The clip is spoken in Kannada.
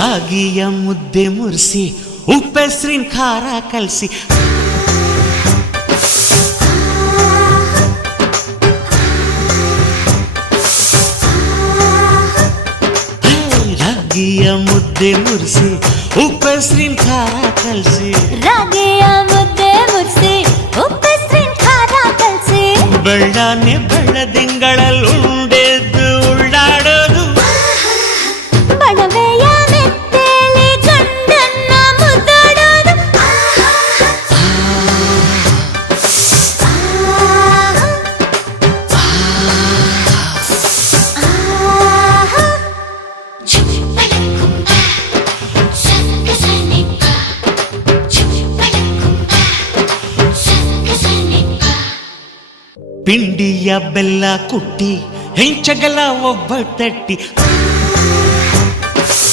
ರಾಗಿಯ ಮುದ್ದೆ ಮುರಿಸಿ ಉಪ್ಪೆಸ್ರಿನ ಖಾರ ಕಲಸಿ ರಾಗಿಯ ಮುದ್ದೆ ಮುರಿಸಿ ಉಪ್ಪೆಸ್ರಿನ ಖಾರ ಕಲಸಿ ರಾಗಿಯ ಮುದ್ದೆ ಮುರಿಸಿ ಉಪ್ಪೆಸ್ರಿನ ಖಾರ ಕಲಸಿ ಬೆಳ್ಳಾನೆ ಬೆಳ್ಳದಿಂಗಳಲ್ಲಿ ಉಂಡೆದ್ದು ಉಳ್ಳಾಡೋದು ಬಣವೆಯ ಮೆತ್ತೇಲಿ ಗಂಡನ್ನ ಮುದ್ದಾಡೋದು ಪಿಂಡಿಯ ಬೆಲ್ಲ ಕುಟ್ಟಿ ಹೆಂಚಗಲ ಒಬ್ಬ ತಟ್ಟಿ